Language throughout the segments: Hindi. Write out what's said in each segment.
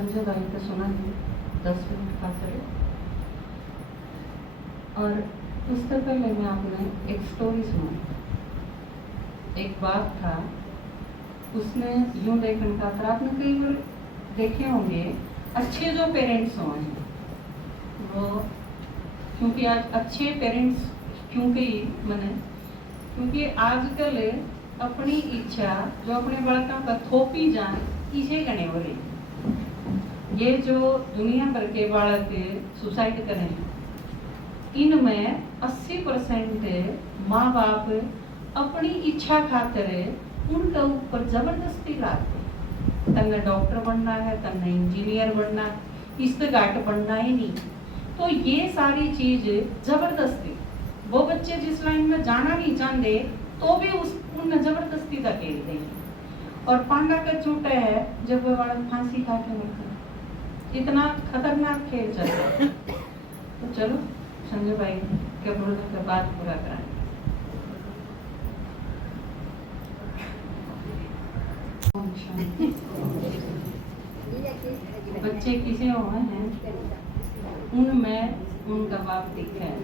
संजय भाई का सुना है 10 मिनट का करे। और उससे पहले मैं आपने एक स्टोरी सुनाई। एक बाप था, उसने यूं देखने का था, आपने कई बार देखे होंगे अच्छे जो पेरेंट्स हुए हैं वो, क्योंकि आज अच्छे पेरेंट्स क्योंकि आजकल अपनी इच्छा जो अपने बालकों का थोपी जाए इसे गणे हो रही। ये जो दुनिया भर के बालक सुसाइड करें, इनमें 80% माँ बाप अपनी इच्छा खातिर उनके ऊपर जबरदस्ती लाते। तन्ने डॉक्टर बनना है, तन्ने इंजीनियर बनना है, इससे घाट बनना ही नहीं। तो ये सारी चीज जबरदस्ती, वो बच्चे जिस लाइन में जाना नहीं चाहते तो भी उनमें जबरदस्ती धकेलते हैं। और पांडा का छूटा है जब वो वाला फांसी खा के मरता। इतना खतरनाक खेल चल रहा है। तो चलो संजय भाई के बोलने के बाद पूरा कराएं। बच्चे किसे हुए हैं, उनमें उनका बाप दिखा है।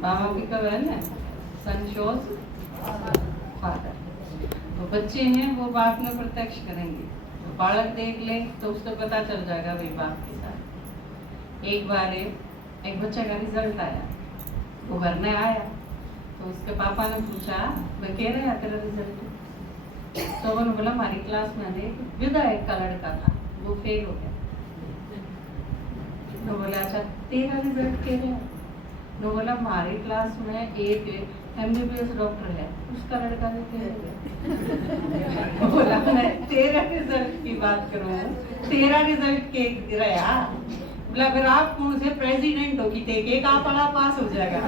बाबा की कब है ना, सन शोज फादर। तो बच्चे हैं वो बाप में प्रत्यक्ष करेंगे। तो बालक देख ले तो उसको पता चल जाएगा भाई बाप के साथ। एक बार एक बच्चे का रिजल्ट आया, वो घर में आया तो उसके पापा ने पूछा भाई कह रहे हैं तेरा रिजल्ट? तो उन्होंने बोला हमारी क्लास में देख विधायक का लड़का था वो फेल हो गया। तो बोला अच्छा तेरा रिजल्ट कह रहे हैं? तो बोला हमारी क्लास में एक MBBS डॉक्टर है, उसका लड़का भी फेल हो गया। बोला मैं तेरा रिजल्ट की बात करूँ, तेरा रिजल्ट के रहा। बोला फिर आप कौन से प्रेसिडेंट हो कि एक आप वाला पास हो जाएगा।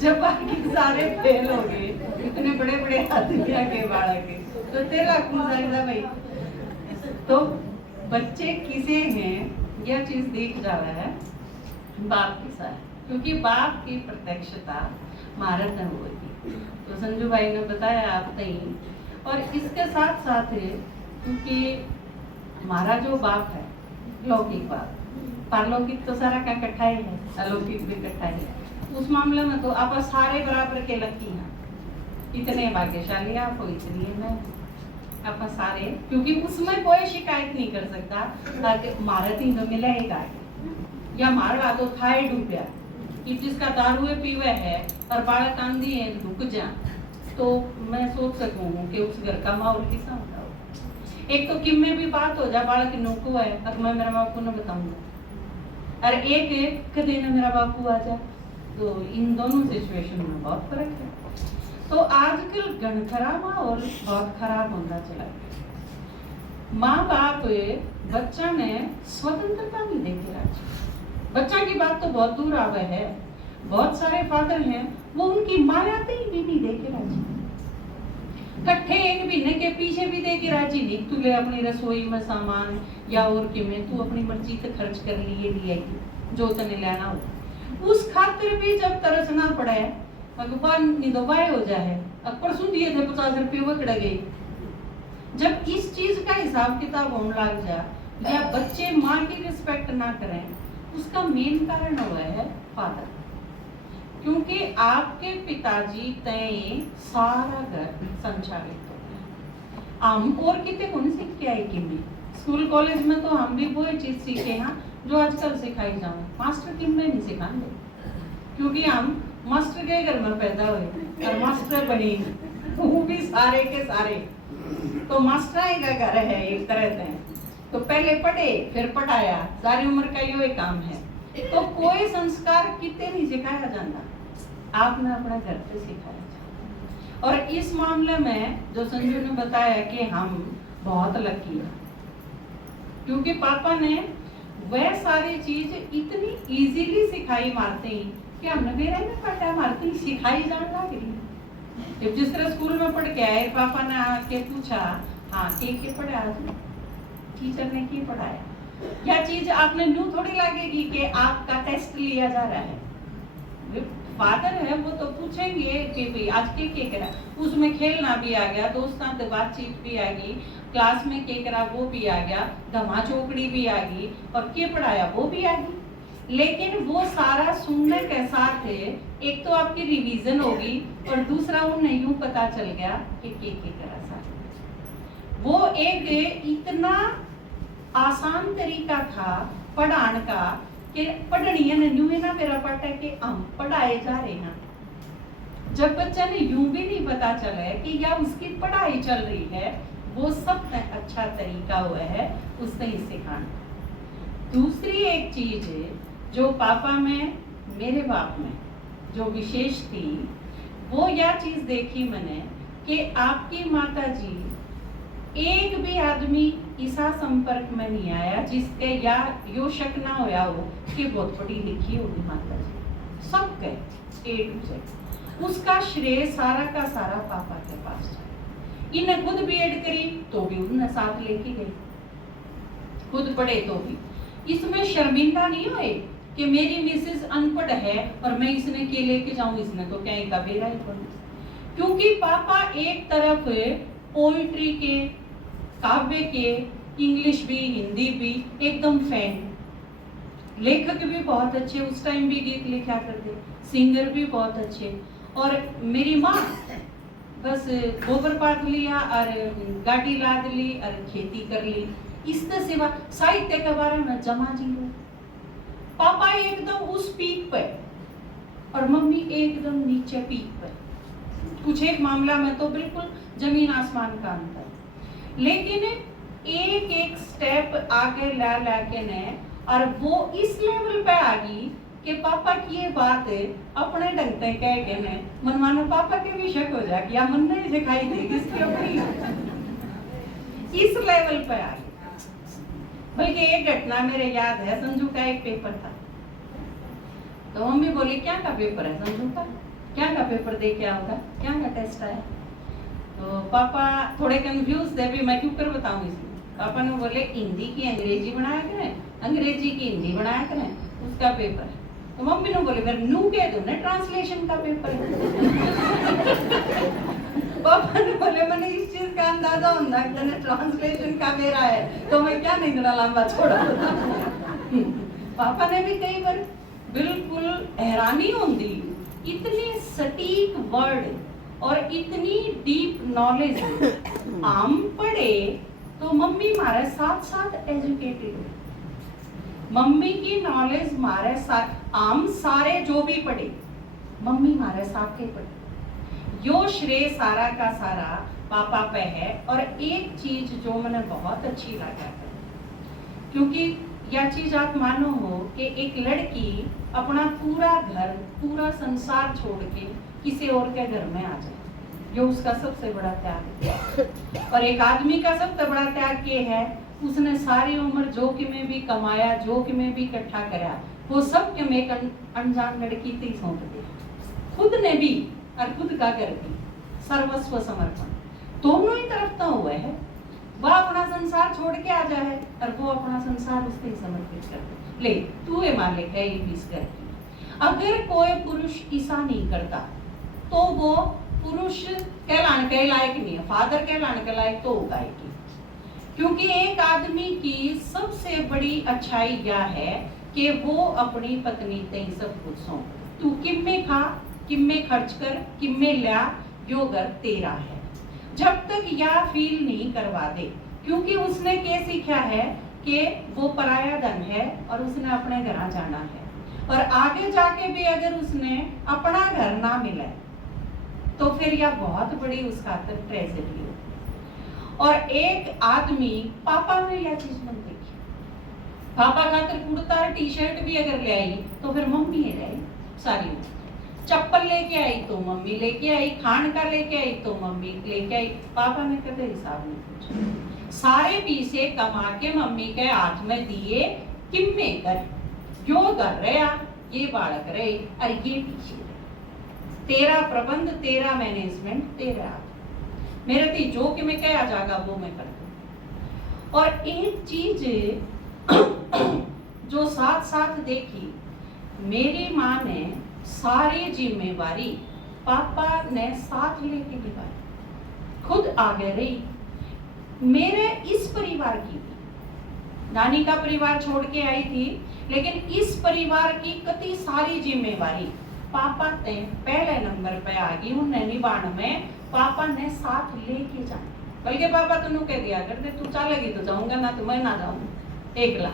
जब बाकी सारे फेल हो गए, इतने बड़े बड़े आदमिया के बालक के, तो तेरा कौन जाएगा भाई। तो बच्चे किसे हैं यह चीज देख जा रहा है बाप के साथ, क्योंकि बाप की प्रत्यक्षता महाराज ने हुई थी। तो संजू भाई ने बताया आप नहीं। और इसके साथ साथ क्योंकि हमारा जो बाप है लौकिक बाप, पारलौकिक तो सारा का इकट्ठा ही है, अलौकिक भी इकट्ठा ही है। उस मामले में तो आप सारे बराबर के लकी हैं। इतने भाग्यशाली आप हो, इसलिए मैं आप सारे, क्योंकि उसमें कोई शिकायत नहीं कर सकता मारत ही तो मिलेगा या मारवा तो थाए डूबया कि जिसका दारू पीवे है और बालक आंधी है रुक जा, तो मैं सोच सकूं कि उस घर का माहौल किसा होता हो। एक तो किम में भी बात हो जा बालक नौकू है और मैं मेरा बापू ने बताऊंगा, और एक कदे ना मेरा बापू आ जा। तो इन दोनों सिचुएशन में बहुत फर्क है। तो आजकल गणखरा माहौल बहुत खराब होता चला गया। माँ बाप बच्चा ने स्वतंत्रता नहीं देखे राजी। बच्चा की बात तो बहुत दूर आवे है, बहुत सारे फादर हैं वो उनकी मायाते ही नहीं देखे राजी। कट्ठे एक महीने के पीछे भी देखे राजी नहीं। तू ले अपनी रसोई में सामान या और कि में तू अपनी मर्जी से खर्च कर लिए जो तने लेना हो। उस खातिर भी जब तरसना पड़े भगवान निदवाए हो जाए, अब परसों दिए थे 50 रुपये वो कड़ गए। जब इस चीज का हिसाब किताब होने लग जाए या बच्चे माँ की रिस्पेक्ट ना करें, उसका मेन कारण हुआ है फादर। क्योंकि आपके पिताजी तय सारा घर संचालित होता है। हम और कितने कौन सीख के आए कि स्कूल कॉलेज में तो हम भी वही चीज सीखे हैं जो आजकल सिखाई जाए। मास्टर किम में नहीं सिखाते, क्योंकि हम मास्टर के घर में पैदा हुए और मास्टर बने, वो भी सारे के सारे। तो मास्टर का घर है एक तरह से, तो पहले पढ़े फिर पढ़ाया, सारी उम्र का ये काम है। तो कोई संस्कार कितने नहीं सिखाया जाता, आपने अपने घर पे सिखाया जाता। और इस मामले में जो संजू ने बताया कि हम बहुत लकी हैं, क्योंकि पापा ने वह सारी चीज इतनी इजीली सिखाई मारते ही कि हमने मेरा में पढ़ा मारते ही सिखाई जाने लग रही। जब जिस तरह स्कूल में पढ़ के आए, पापा ने आके पूछा हाँ के पढ़ा, टीचर ने की पढ़ाया, क्या चीज आपने न्यू थोड़ी लगेगी कि आपका टेस्ट लिया जा रहा है। फादर है वो तो पूछेंगे कि भाई आज के करा, उसमें खेलना भी आ गया, दोस्तों से बातचीत भी आ गई, क्लास में के करा वो भी आ गया, धमा चौकड़ी भी आ गई और के पढ़ाया वो भी आ गई। लेकिन वो सारा सुनने के साथ एक तो आपकी रिवीजन होगी और दूसरा उन्हें यूं पता चल गया कि के करा साथ। वो एक इतना आसान तरीका था पढ़ाने का कि पढ़नी है न्यू है ना मेरा पाठ है कि हम पढ़ाए जा रहे हैं। जब बच्चा ने यूं भी नहीं पता चला है कि या उसकी पढ़ाई चल रही है, वो सबसे अच्छा तरीका हुआ है उसने ही सिखाना। दूसरी एक चीज जो पापा में मेरे बाप में जो विशेष थी, वो यह चीज देखी मैंने कि आपकी माता जी एक भी आदमी ईसा संपर्क में नहीं आया जिसके या यो शक ना होया हो कि बहुत पढ़ी लिखी होगी माता जी। सब गए ए टू जेड, उसका श्रेय सारा का सारा पापा के पास जाए। इन्हें खुद बीएड करी तो भी उन्हें साथ लेके गई, खुद पढ़े तो भी। इसमें शर्मिंदा नहीं हुए कि मेरी मिसेस अनपढ़ है और मैं इसने के लेके जाऊं, इसने तो क्या का बेरा ही पढ़ू। क्योंकि पापा एक तरफ पोइट्री के, काव्य के, इंग्लिश भी हिंदी भी एकदम फैन, लेखक भी बहुत अच्छे, उस टाइम भी गीत लिखा करते, सिंगर भी बहुत अच्छे। और मेरी माँ बस गोबर पात लिया और गाड़ी लाद ली और खेती कर ली, इसके सिवा साहित्य के बारे में जमा जी लो। पापा एकदम उस पीक पे और मम्मी एकदम नीचे पीक पे, कुछ एक मामला में तो बिल्कुल जमीन आसमान का अंतर। लेकिन एक एक स्टेप आगे ला ला के ने और वो इस लेवल पे आ गई कि पापा की ये बात अपने ढंग से कह के ने मन मानो पापा के भी शक हो जाए, या मन नहीं दिखाई दे किसकी अपनी, इस लेवल पे आ गई। बल्कि एक घटना मेरे याद है, संजू का एक पेपर था, तो मम्मी बोली क्या का पेपर है संजू का, क्या का पेपर दे के आओगा, क्या का टेस्ट आया। तो पापा थोड़े कंफ्यूज थे भी मैं क्यों कर बताऊं इसमें। पापा ने बोले हिंदी की अंग्रेजी बनाया करें, अंग्रेजी की हिंदी बनाया करें, उसका पेपर है। तो मम्मी ने बोले फिर नू कह दो ना ट्रांसलेशन का पेपर है। पापा ने बोले मैंने इस चीज का अंदाजा होता है ट्रांसलेशन का मेरा है तो मैं क्या नहीं इतना लंबा छोड़ा। पापा ने भी कई बार बिल्कुल हैरानी होती, इतने सटीक वर्ड और इतनी डीप नॉलेज आम पढ़े तो मम्मी हमारे साथ साथ एजुकेटेड, मम्मी की नॉलेज हमारे साथ, आम सारे जो भी पढ़े मम्मी हमारे साथ के पढ़े, यो श्रेय सारा का सारा पापा पे है। और एक चीज जो मैंने बहुत अच्छी लगा, क्योंकि यह चीज आप मानो हो कि एक लड़की अपना पूरा घर पूरा संसार छोड़ के किसी और के घर में आ जाए, जो उसका सबसे बड़ा त्याग है। और एक आदमी का सबसे बड़ा त्याग ये है, उसने सारी उम्र जोखिमें भी कमाया, जोखिमें भी इकट्ठा करा, वो सब के में अनजान लड़की थी सौंप दिया, खुद ने भी और खुद का घर भी, सर्वस्व समर्पण दोनों ही तरफ तो हुआ है। वह अपना संसार छोड़ के आ जाए और वो अपना संसार उसके समर्पित कर दे, ले तू ये मालिक है ये बीस घर की। अगर कोई पुरुष ऐसा नहीं करता तो वो पुरुष कहलाने के लायक नहीं है, फादर कहलाने के लायक तो होगा ही। क्योंकि एक आदमी की सबसे बड़ी अच्छाई यह है कि वो अपनी पत्नी से ही सब कुछ सौंप, तू किम में खा, किम में खर्च कर, किम में ला, यो घर तेरा है, जब तक यह फील नहीं करवा दे। क्योंकि उसने क्या सीखा है कि वो पराया धन है और उसने अपने घर जाना है, और आगे जाके भी अगर उसने अपना घर ना मिले तो फिर यह बहुत बड़ी उसका ट्रेजेडी है। और एक आदमी, पापा ने यह चीज मन देखी, पापा खातर कुर्ता और टी शर्ट भी अगर ले आई तो फिर मम्मी ले आई, सारी चप्पल लेके आई तो मम्मी लेके आई, खान का लेके आई तो मम्मी लेके आई। पापा ने कदे हिसाब नहीं पूछा, सारे पैसे कमा के मम्मी के हाथ में दिए, किम्मे कर जो कर रहे ये बालक रहे और ये पीछे तेरा प्रबंध, तेरा मैनेजमेंट तेरा हाथ, मेरे थी जो कि मैं क्या जाएगा वो मैं कर दूं। और एक चीज जो साथ साथ देखी, मेरी माँ ने सारी जिम्मेवारी पापा ने साथ लेके निभाई, खुद आगे रही। मेरे इस परिवार की भी, नानी का परिवार छोड़ के आई थी, लेकिन इस परिवार की कति सारी जिम्मेवारी पापा ने पहले नंबर पे आ गई। उन निभाने में पापा ने साथ लेके जाना, बल्कि पापा तुम कह दिया करते तू चलेगी तो जाऊंगा, ना तो मैं ना जाऊंगा एकला।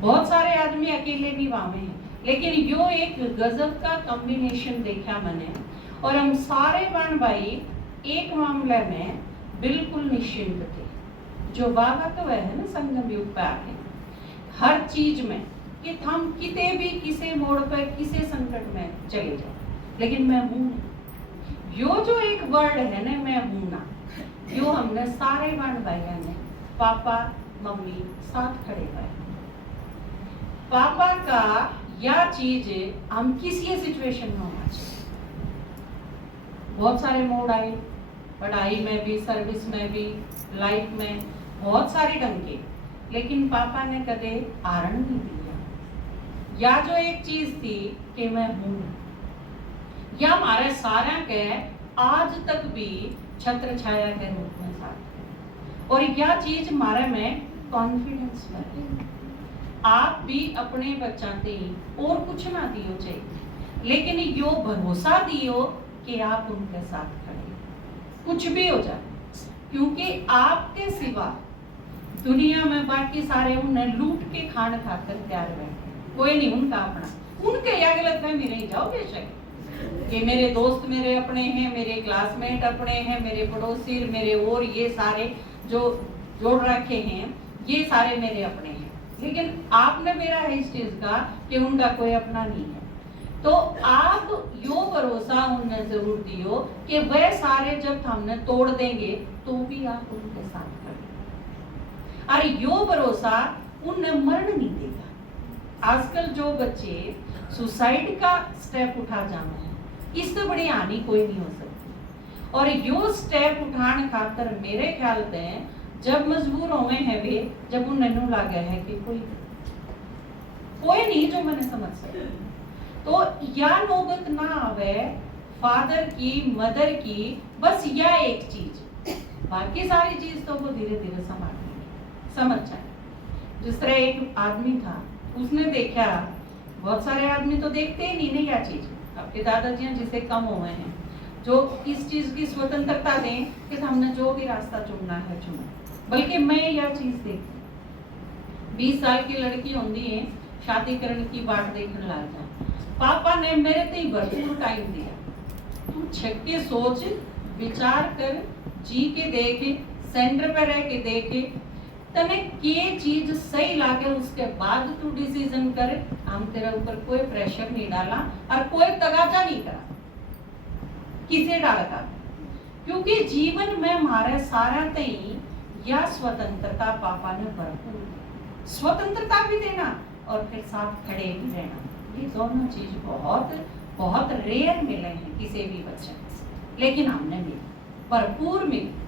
बहुत सारे आदमी अकेले निभावे हैं, लेकिन यो एक गजब का कॉम्बिनेशन देखा मैंने। और हम सारे बहन भाई एक मामले में बिल्कुल निश्चिंत थे। जो बाबा तो है ना संगम युग पे आके हर चीज में कि हम किते भी किसी मोड़ पर किसी संकट में चले जाओ, लेकिन मैं हूं ना। यो जो एक वर्ड है ना, मैं हूं ना, यो हमने सारे बहन भाइयों ने पापा मम्मी साथ खड़े पाए। पापा का या चीज हम किसी सिचुएशन में होना चाहिए। बहुत सारे मोड आए, पढ़ाई में भी, सर्विस में भी, लाइफ में बहुत सारे ढंग के, लेकिन पापा ने कदे आरण नहीं दिया। या जो एक चीज थी कि मैं हूं, या हमारे सारा के आज तक भी छत्र छाया के रूप में साथ। और यह चीज हमारे में कॉन्फिडेंस में आप भी अपने बच्चा दी और कुछ ना दियो चाहिए, लेकिन यो भरोसा दियो कि आप उनके साथ खड़े, कुछ भी हो जाए, क्योंकि आपके सिवा दुनिया में बाकी सारे उन्हें लूट के खान खाकर तैयार बैठे, कोई नहीं उनका अपना। उनके या गलत में नहीं जाओ बेशक कि मेरे दोस्त मेरे अपने हैं, मेरे क्लासमेट अपने हैं, मेरे पड़ोसी मेरे, और ये सारे जो जोड़ रखे हैं ये सारे मेरे अपने हैं, लेकिन आपने मेरा है इस चीज का कि उनका कोई अपना नहीं है। तो आप यो भरोसा उन्हें जरूर दियो कि वह सारे जब हमने तोड़ देंगे तो भी आप उनके साथ खड़े। और यो भरोसा उन्हें मरण नहीं देगा। आजकल जो बच्चे सुसाइड का स्टेप उठा जाना है, इससे बड़ी हानि कोई नहीं हो सकती। और यो स्टेप उठाने खातर मेरे ख्याल में जब मजबूर हुए हैं वे, जब उन्हें लगा है कि कोई नहीं जो मैंने समझ सके, तो या नौबत ना आवे फादर की मदर की, बस या एक चीज, बाकी सारी चीज तो वो धीरे धीरे समझ जाए। जिस तरह एक आदमी था, उसने देखा, बहुत सारे आदमी तो देखते ही नहीं क्या चीज, आपके दादाजी जिसे कम हुए हैं, जो इस चीज की स्वतंत्रता दें कि हमने जो भी रास्ता चुनना है चुना। बल्कि मैं यह चीज देखी, 20 साल की लड़की होती है, शादी करने की बाट देखने लग जा, पापा ने मेरे ते भरपूर टाइम दिया। तू छक के सोच विचार कर, जी के देख, सेंटर पे रह के देख, तने के चीज सही लागे, उसके बाद तू डिसीजन कर। हम तेरे ऊपर कोई प्रेशर नहीं डाला और कोई तगाजा नहीं करा किसे डालता, क्योंकि जीवन में हमारे सारा तई या स्वतंत्रता पापा ने भरपूर, स्वतंत्रता भी देना और फिर साथ खड़े भी रहना। ये दोनों चीज बहुत बहुत रेयर मिले हैं किसी भी बच्चे में, लेकिन हमने मिले, भरपूर मिले।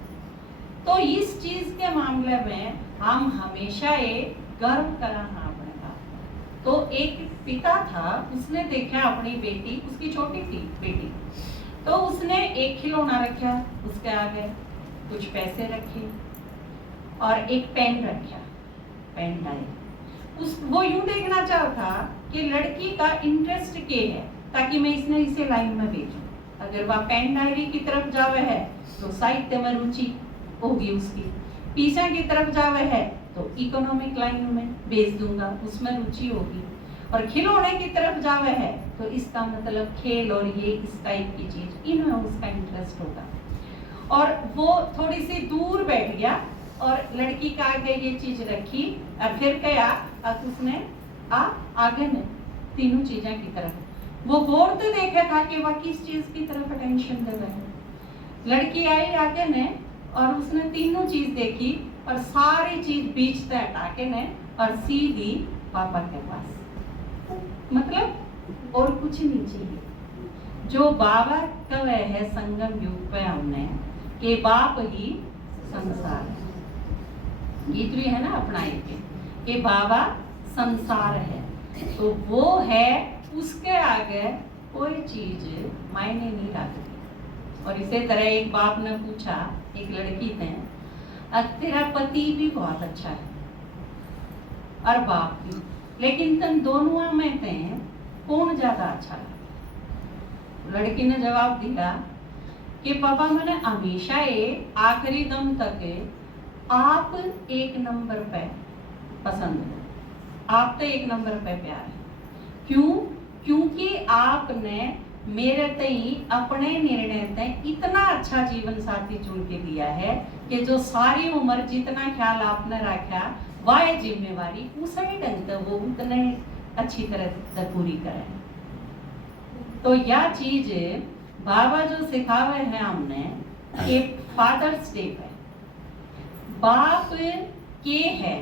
तो इस चीज के मामले में हम हमेशा एक गर्व कराना अपने बाप। तो एक पिता था, उसने देखा अपनी बेटी, उसकी छोटी थी बेटी, तो उसने एक खिलौना रखा, उसके आगे कुछ पैसे रखे और एक पेन रखा, पेन डायरी। वो यूं देखना चाहता कि लड़की का इंटरेस्ट क्या है, ताकि मैं इसने इसे लाइन में भेजूं। अगर वह पेन डायरी की तरफ जावे है तो साहित्य में रुचि होगी उसकी, पीछे की तरफ जावे है तो इकोनॉमिक लाइन में भेज दूंगा, उसमें रुचि होगी, और खिलौने की तरफ जावे है तो इसका मतलब खेल और ये इस टाइप की चीज, इनमें उसका इंटरेस्ट होगा। और वो थोड़ी सी दूर बैठ गया और लड़की का आगे ये चीज रखी और फिर क्या, अब उसने आगे ने तीनों चीजें की तरफ वो गौर से देखा था कि वह किस चीज की तरफ अटेंशन दे रहा है। लड़की आई आगे ने और उसने तीनों चीज देखी और सारी चीज बीच से हटा के ने और सीधी पापा के पास, मतलब और कुछ नहीं चाहिए। जो बाबा कह रहे हैं संगम युग पे हमने कि बाप ही संसार है, गीत भी है ना अपना कि बाबा संसार है, तो वो है, उसके आगे कोई चीज मायने नहीं रखती। और इसी तरह एक बाप ने पूछा एक लड़की ने, तेरा पति भी बहुत अच्छा है और बाप भी, लेकिन तुम दोनों में ते कौन ज्यादा अच्छा है? लड़की ने जवाब दिया कि पापा मैंने हमेशा ये आखिरी दम तक आप एक नंबर पे पसंद हो, आप तो एक नंबर पे प्यार है। क्यों? क्योंकि आपने मेरे तई अपने निर्णय तय इतना अच्छा जीवन साथी चुन के दिया है कि जो सारी उम्र जितना ख्याल आपने रखा वह जिम्मेवारी उसे ढंग से वो उतने अच्छी तरह से पूरी करे। तो यह चीज बाबा जो सिखावे है हमने कि फादर्स डे पे बाप के है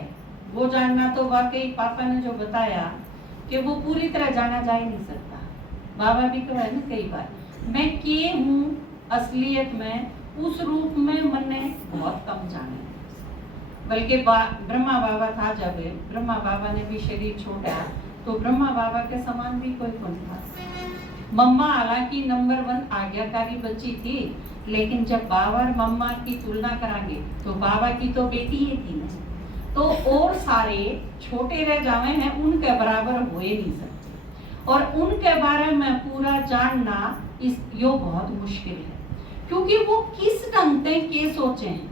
वो जानना, तो वाकई पापा ने जो बताया कि वो पूरी तरह जाना जा ही नहीं सकता। बाबा भी कहा है ना कई बार, मैं के हूँ असलियत में उस रूप में मैंने बहुत कम जाना है। बल्कि ब्रह्मा बाबा था, जब ब्रह्मा बाबा ने भी शरीर छोड़ा तो ब्रह्मा बाबा के समान भी कोई कौन था। मम्मा हालांकि नंबर 1 आज्ञाकारी बच्ची थी, लेकिन जब बाबा और मम्मा की तुलना करांगे तो बाबा की तो बेटी ही थी ना, तो और सारे छोटे रह जावे हैं, उनके बराबर हो ही नहीं सकते। और उनके बारे में पूरा जानना इस यो बहुत मुश्किल है, क्योंकि वो किस ढंग से के सोचे हैं।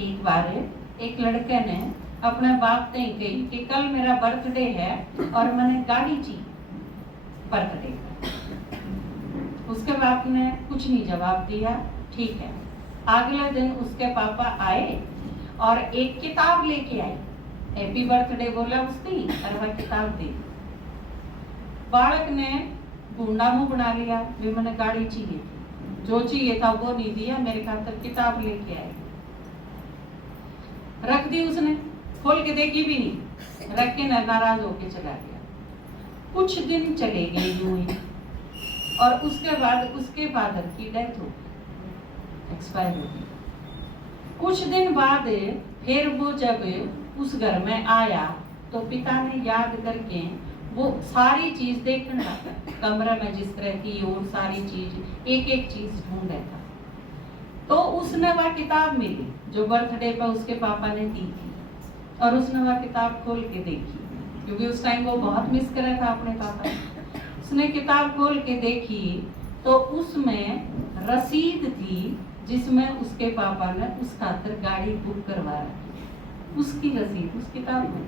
एक बार एक लड़के ने अपने बाप से कही कि कल मेरा बर्थडे है और मैंने गाड़ी चाहिए बर्थडे का। उसके बाप ने कुछ नहीं जवाब दिया, ठीक है। अगले दिन उसके पापा आए और एक किताब लेके आए, हैप्पी बर्थडे बोला उसने और वह किताब दी। बालक ने गुंडा मुंह बना लिया, वे मैंने गाड़ी चाहिए, जो चाहिए था वो नहीं दिया, मेरे खातिर किताब लेके आए। रख दी उसने, खोल के देखी भी नहीं, रख के नाराज होके चला गया। कुछ दिन चले गए यूं ही, और उसके बाद उसके फादर की डेथ हो गई, एक्सपायर हो गई। कुछ दिन बाद फिर वो जब उस घर में आया तो पिता ने याद करके वो सारी चीज देखने लगा, कमरे में जिस तरह थी और सारी चीज एक एक चीज ढूंढ रहा था। तो उसने वह किताब मिली जो बर्थडे पर उसके पापा ने दी थी, और उसने वह किताब खोल के देखी, क्योंकि उस टाइम वो बहुत मिस कर रहा था अपने पापा। उसने किताब खोल के देखी तो उसमें रसीद थी जिसमें उसके पापा ने उस खातिर गाड़ी बुक करवाया, उसकी रसीद उस किताब में।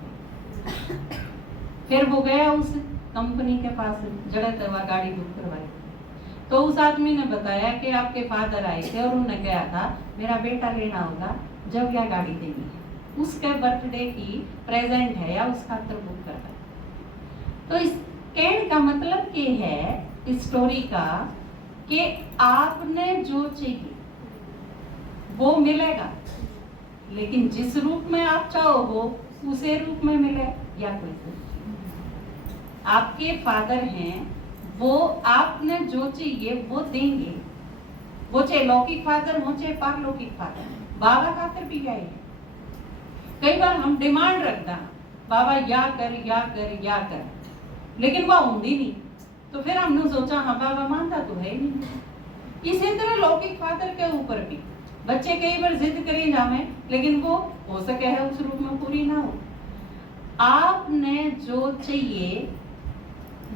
फिर वो गया उस कंपनी के पास, जड़े तवा गाड़ी बुक करवाई। तो उस आदमी ने बताया कि आपके फादर आए थे और उन्होंने कहा था मेरा बेटा लेना होगा जब यह गाड़ी देनी है, उसके बर्थडे की प्रेजेंट है या उस खातिर बुक करवाई। तो इस कहने का मतलब ये है इस स्टोरी का कि आपने जो चाहिए वो मिलेगा, लेकिन जिस रूप में आप चाहो उसे रूप में मिले या कोई। आपके फादर हैं, वो आपने जो चाहिए वो देंगे, वो चाहे लौकिक फादर हो चाहे पारलौकिक फादर। बाबा खातिर भी यही है। कई बार हम डिमांड रखता बाबा या कर या कर या कर, लेकिन वह होंगी नहीं, तो फिर हमने सोचा हाँ बाबा मानता तो है ही नहीं। इसी तरह लौकिक फादर के ऊपर भी बच्चे कई बार जिद करें जावे, लेकिन वो हो सके है उस रूप में पूरी ना हो। आपने जो चाहिए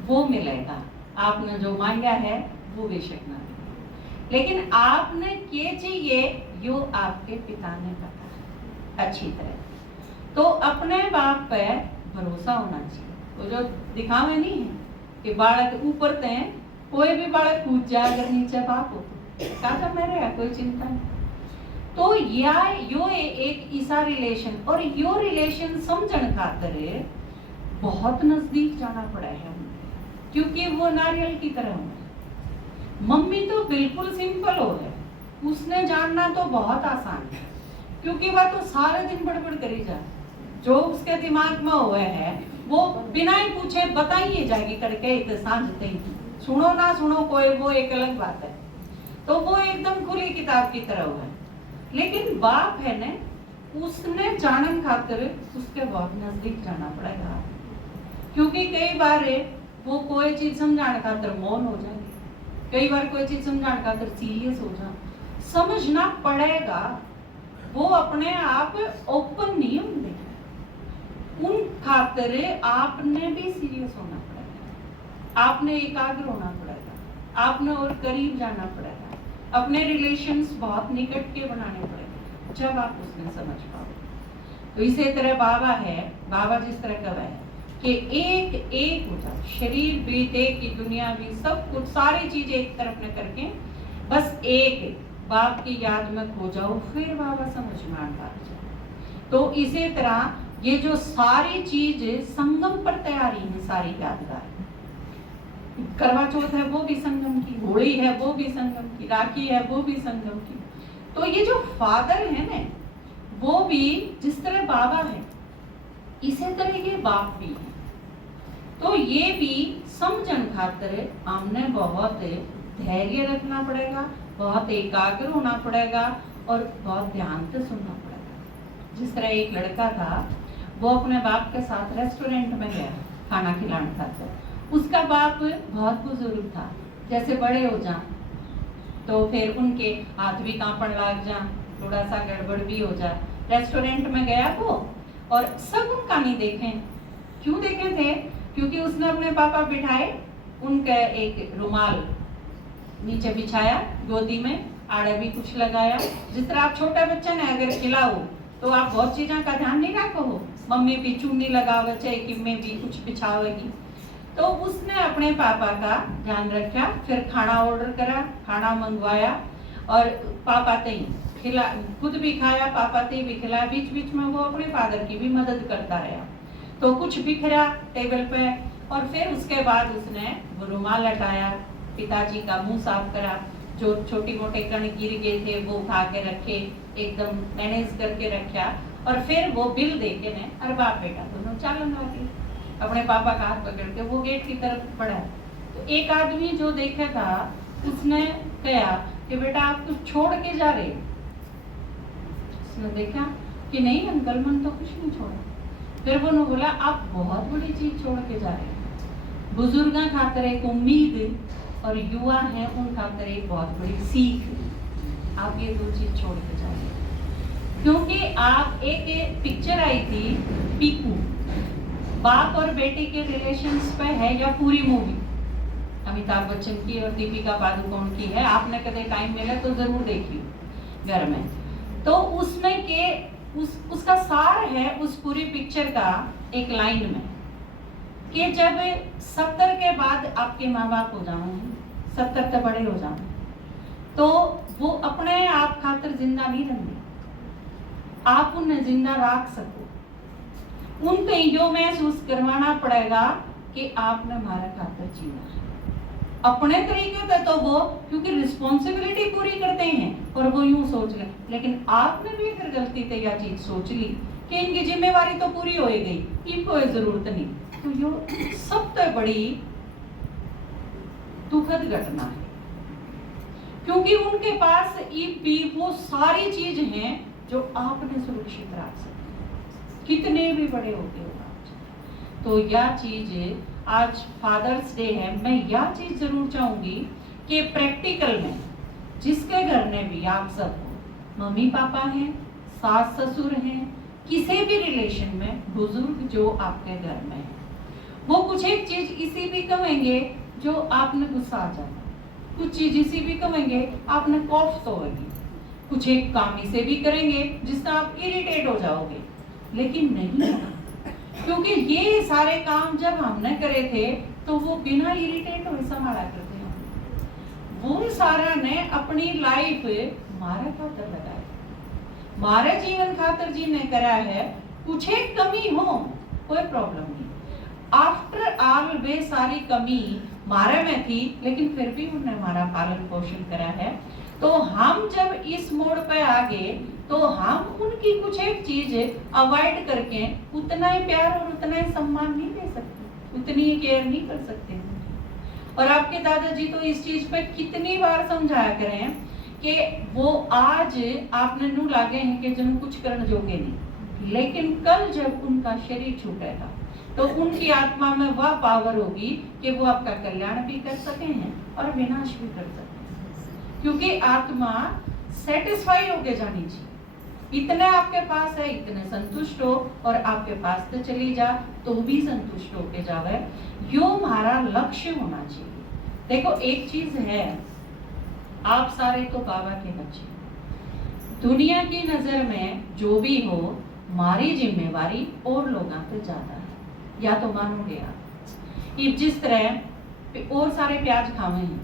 वो मिलेगा, आपने जो मांगा है वो बेशक ना मिले, लेकिन आपने क्या चाहिए यो आपके पिता ने पता है अच्छी तरह। तो अपने बाप पे भरोसा होना चाहिए। तो जो दिखावे नहीं है कि बालक ऊपर ते कोई भी बालक कूद जाए अगर नीचे बाप हो तो काका मेरे है कोई चिंता नहीं। तो यो एक ऐसा रिलेशन, और यो रिलेशन समझन खातिर बहुत नजदीक जाना पड़ा है, क्योंकि वो नारियल की तरह है। मम्मी तो बिल्कुल सिंपल हो है, उसने जानना तो बहुत आसान है, क्योंकि वह तो सारे दिन बड़बड़ करी जा, जो उसके दिमाग में हुआ है वो बिना ही पूछे बताइए जाएगी करके इतने सांझते ही। सुनो ना सुनो कोई वो एक अलग बात है, तो वो एकदम खुली किताब की तरह हुआ है। लेकिन बाप है ने उसने जानन खातिर उसके बहुत नजदीक जाना पड़ेगा, क्योंकि कई बार वो कोई चीज समझाने खातर मौन हो जाए, कई बार कोई चीज समझाने खातर सीरियस हो जा। समझना पड़ेगा, वो अपने आप ओपन नहीं होंगे, उन खातिर आपने भी सीरियस होना पड़ेगा, आपने एकाग्र होना पड़ेगा, आपने और करीब जाना पड़ेगा, अपने रिलेशंस बहुत निकट के बनाने पड़ेंगे, जब आप उसमें समझ पाओ। तो इसी तरह बाबा है, बाबा जिस तरह का है कि एक एक हो जाओ, शरीर भी, देह की दुनिया भी, सब कुछ सारी चीजें एक तरफ न करके बस एक बाप की याद में खो जाओ, फिर बाबा समझ में आ जाए। तो इसी तरह ये जो सारी चीज संगम पर तैयारी है, सारी यादगार, करवा चौथ है वो भी संगम की, होली है वो भी संगम की, राखी है वो भी संगम की। तो ये जो फादर है ना, वो भी जिस तरह बाबा है इसी तरह ये बाप भी है। तो ये भी समझन खातिर हमने बहुत धैर्य रखना पड़ेगा, बहुत एकाग्र होना पड़ेगा और बहुत ध्यान से सुनना पड़ेगा। जिस तरह एक लड़का था, वो अपने बाप के साथ रेस्टोरेंट में गया खाना खिलाने खातिर। उसका बाप बहुत बुजुर्ग था, जैसे बड़े हो जा तो फिर उनके हाथ भी कांपन लग जा, थोड़ा सा गड़बड़ भी हो जा। रेस्टोरेंट में गया वो, और सब उनका नहीं देखे। क्यों देखे थे? क्योंकि उसने अपने पापा बिठाए, उनका एक रुमाल नीचे बिछाया, गोदी में आड़े भी कुछ लगाया। जिस तरह आप छोटा बच्चा ने अगर खिलाओ तो आप बहुत चीजों का ध्यान नहीं रखो हो, मम्मी भी चुन्नी लगावे चाहे किम्मे भी कुछ बिछावेगी। तो उसने अपने पापा का ध्यान रखा, फिर खाना ऑर्डर करा, खाना मंगवाया और पापा ते खिला, खुद भी खाया, पापा ते भी खिलाया। बीच बीच में वो अपने फादर की भी मदद करता रहा। तो कुछ बिखरा टेबल पे, और फिर उसके बाद उसने वो रुमाल हटाया, पिताजी का मुंह साफ करा, जो छोटी मोटे कण गिर गए थे वो उठा के रखे, एकदम मैनेज करके रखा, और फिर वो बिल दे के ने अरे बाप बेटा दोनों चालन लगे, अपने पापा का हाथ पकड़ के वो गेट की तरफ बढ़ा। तो एक आदमी जो देखा था उसने कहा कि बेटा आप कुछ छोड़ के जा रहे हो? उसने देखा कि नहीं अंकल, मन तो कुछ नहीं छोड़ा। फिर वो बोला आप बहुत बड़ी चीज छोड़ के जा रहे हैं। बुजुर्ग खातर एक उम्मीद और युवा है उन खातर एक बहुत बड़ी सीख। आप ये दो चीज छोड़ के जा रहे हैं। क्योंकि आप एक पिक्चर आई थी पीकू, बाप और बेटी के रिलेशंस पे है, या पूरी मूवी अमिताभ बच्चन की और दीपिका पादुकोण की है, आपने कदे टाइम मिला तो जरूर देखिए घर में। तो उसमें के उसका सार है उस पूरी पिक्चर का एक लाइन में कि जब 70 के बाद आपके माँ बाप हो जाएंगे, 70 तक बड़े हो जाएंगे, तो वो अपने आप खातिर जिंदा नहीं रहेंगे, आप उन्हें जिंदा रख सको। उनको यो महसूस करवाना पड़ेगा कि आपने हमारा खातिर जीना है अपने तरीके से। तो वो क्योंकि रिस्पॉन्सिबिलिटी पूरी करते हैं और वो यूं सोच ले, लेकिन आपने भी अगर गलती से यह चीज सोच ली कि इनकी जिम्मेवारी तो पूरी हो गई, इनको जरूरत नहीं, तो यो सबसे बड़ी दुखद घटना है। क्योंकि उनके पास भी वो सारी चीज हैं जो आपने सुरक्षित रख सकते, कितने भी बड़े होते हो आप। तो यह चीज आज फादर्स डे है, मैं यह चीज जरूर चाहूंगी कि प्रैक्टिकल में जिसके घर में भी आप सब मम्मी पापा हैं, सास ससुर हैं, किसी भी रिलेशन में बुजुर्ग जो आपके घर में है, वो कुछ एक चीज इसी भी कहेंगे जो आपने गुस्सा आ जाता, कुछ चीज इसी भी कहेंगे आपने कॉफ तो होगी, कुछ एक काम इसे भी करेंगे जिससे आप इरिटेट हो जाओगे। लेकिन नहीं, क्योंकि ये सारे काम जब हमने करे थे तो वो बिना इरिटेट हुए संभाला करते हैं। वो सारा ने अपनी लाइफ मारे खातर लगाया, मारे जीवन खातर जी ने करा है। कुछ एक कमी हो कोई प्रॉब्लम नहीं, आफ्टर ऑल वे सारी कमी मारे में थी, लेकिन फिर भी उन्होंने हमारा पालन पोषण करा है। तो हम जब इस मोड़ पे आ गए तो हम उनकी कुछ एक चीज अवॉइड करके उतना ही प्यार और उतना ही सम्मान नहीं दे सकते, उतनी ही केयर नहीं कर सकते। और आपके दादाजी तो इस चीज पे कितनी बार समझाया करें कि वो आज आपने नू लागे हैं कि जन कुछ करने जोगे नहीं, लेकिन कल जब उनका शरीर छूटेगा, तो उनकी आत्मा में वह पावर होगी कि वो आपका कल्याण भी कर सके हैं और विनाश भी कर सके, क्योंकि आत्मा सेटिस्फाई होके जानी चाहिए। इतने आपके पास है, इतने संतुष्ट हो, और आपके पास तो चली जा तो भी संतुष्ट होके जावे, यो हमारा लक्ष्य होना चाहिए। देखो एक चीज है, आप सारे तो बाबा के बच्चे, दुनिया की नजर में जो भी हो हमारी जिम्मेवारी और लोगों पे ज्यादा है, या तो मानोगे आप। ये जिस तरह और सारे प्याज खावे हैं,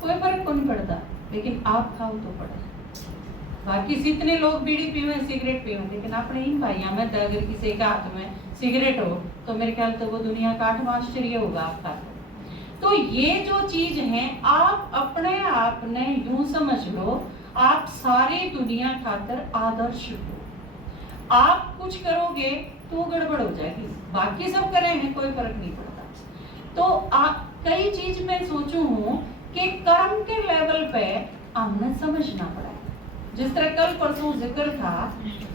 कोई फर्क को नहीं पड़ता, लेकिन आप खाओ तो पड़े। बाकी जितने लोग बीड़ी पीवे, सिगरेट पीवे, लेकिन अपने इन भाइयों में तो अगर किसी के हाथ में सिगरेट हो तो मेरे ख्याल तो वो दुनिया का 8वां आश्चर्य होगा आपका। तो ये जो चीज है, आप अपने आप ने यूं समझ लो, आप सारी दुनिया खातर आदर्श हो। आप कुछ करोगे तो गड़बड़ हो जाएगी, बाकी सब करे हैं कोई फर्क नहीं पड़ता। तो कई चीज मैं सोचू हूं कि कर्म के लेवल पे हमने समझना पड़ा। जिस तरह कल परसों जिक्र था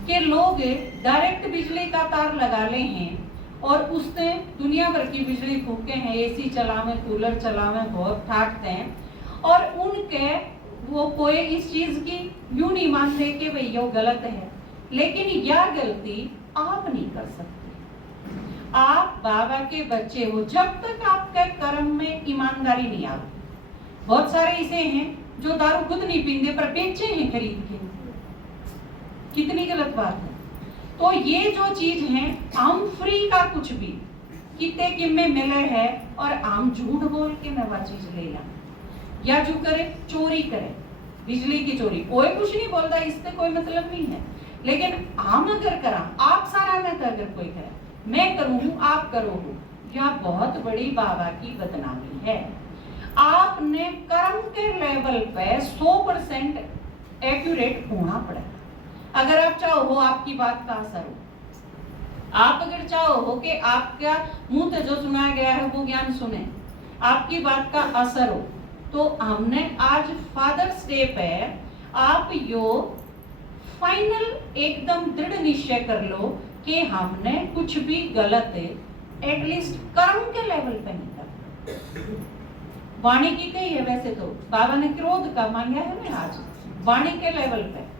कि लोग डायरेक्ट बिजली का तार लगा ले हैं और उससे दुनिया भर की बिजली फूके हैं, एसी चलावे, कूलर चलावे, बहुत ठाटते हैं, और उनके वो कोई इस चीज की यूं नहीं मानते कि भाई ये गलत है। लेकिन यह गलती आप नहीं कर सकते। आप बाबा के बच्चे हो जब तक आपके कर्म में ईमानदारी नहीं आती। बहुत सारे ऐसे हैं जो दारू खुद नहीं पीते पर बेचे हैं खरीद के, कितनी गलत बात है। तो ये जो चीज है, हम फ्री का कुछ भी कितने किम्मे मिले है और हम झूठ बोल के नवा चीज ले ला, या जो करे चोरी करे, बिजली की चोरी, कोई कुछ नहीं बोलता, इससे कोई मतलब नहीं है। लेकिन हम अगर करा, आप सारा में तो अगर कोई करे, मैं करूं आप करो, यह बहुत बड़ी बाबा की बदनामी है। आपने कर्म के लेवल पे 100% एक्यूरेट होना पड़ेगा। अगर आप चाहो आपकी बात का असर हो, आप अगर चाहो हो कि आपका मुंह से जो सुनाया गया है वो ज्ञान सुने, आपकी बात का असर हो, तो हमने आज फादर्स डे पे आप यो फाइनल एकदम दृढ़ निश्चय कर लो कि हमने कुछ भी गलत एटलीस्ट कर्म के लेवल पे नहीं करना। वाणी की कही है, वैसे तो बाबा ने क्रोध का मांगा है ना, आज वाणी के लेवल पे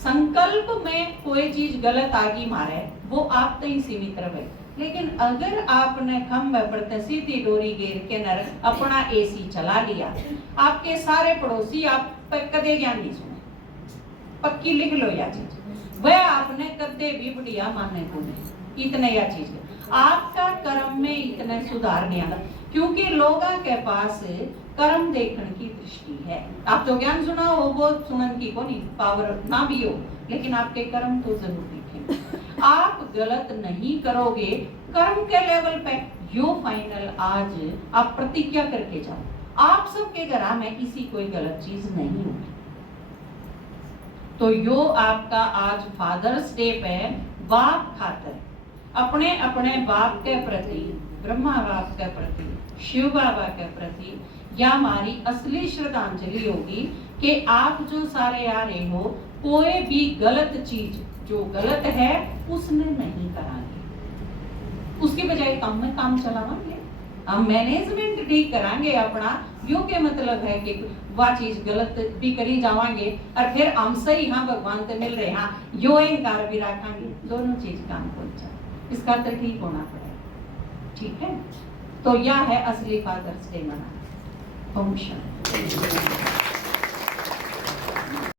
संकल्प में कोई चीज गलत आगे मारे वो आप तक ही सीमित रहे। लेकिन अगर आपने खंभे पर सीधी डोरी गिर के नर अपना एसी चला लिया, आपके सारे पड़ोसी आप पर कदे ज्ञान नहीं सुने, पक्की लिख लो या चीज, वह आपने कदे भी बढ़िया माने को नहीं। इतने या चीज आपका कर्म में इतने सुधार नहीं आता, क्योंकि लोगों के पास कर्म देखने की दृष्टि है। आप तो ज्ञान सुना हो, वो सुनन की को नहीं पावर ना भी हो, लेकिन आपके कर्म तो जरूर दिखेंगे। आप गलत नहीं करोगे कर्म के लेवल पे, यो फाइनल आज आप प्रतिज्ञा करके जाओ, आप सबके घर में किसी कोई गलत चीज नहीं होगी। तो यो आपका आज फादर्स डे पे बाप खातर अपने अपने बाप के प्रति, ब्रह्मा बाप के प्रति, शिव बाबा के प्रति, या हमारी असली श्रद्धांजलि होगी कि आप जो सारे आ रहे हो, कोई भी गलत चीज जो गलत है उसने नहीं करांगे, उसकी बजाय काम में काम चलावांगे, हम मैनेजमेंट ठीक करांगे अपना। यो के मतलब है कि वह चीज गलत भी करी जावांगे और फिर हम सही हाँ भगवान से मिल रहे, हाँ यो अहंकार भी रखांगे, दोनों चीज काम पहुंचा, इसका तो ठीक होना पड़ेगा। ठीक है, तो यह है असली फादर्स डे मनाना। ओम शांति।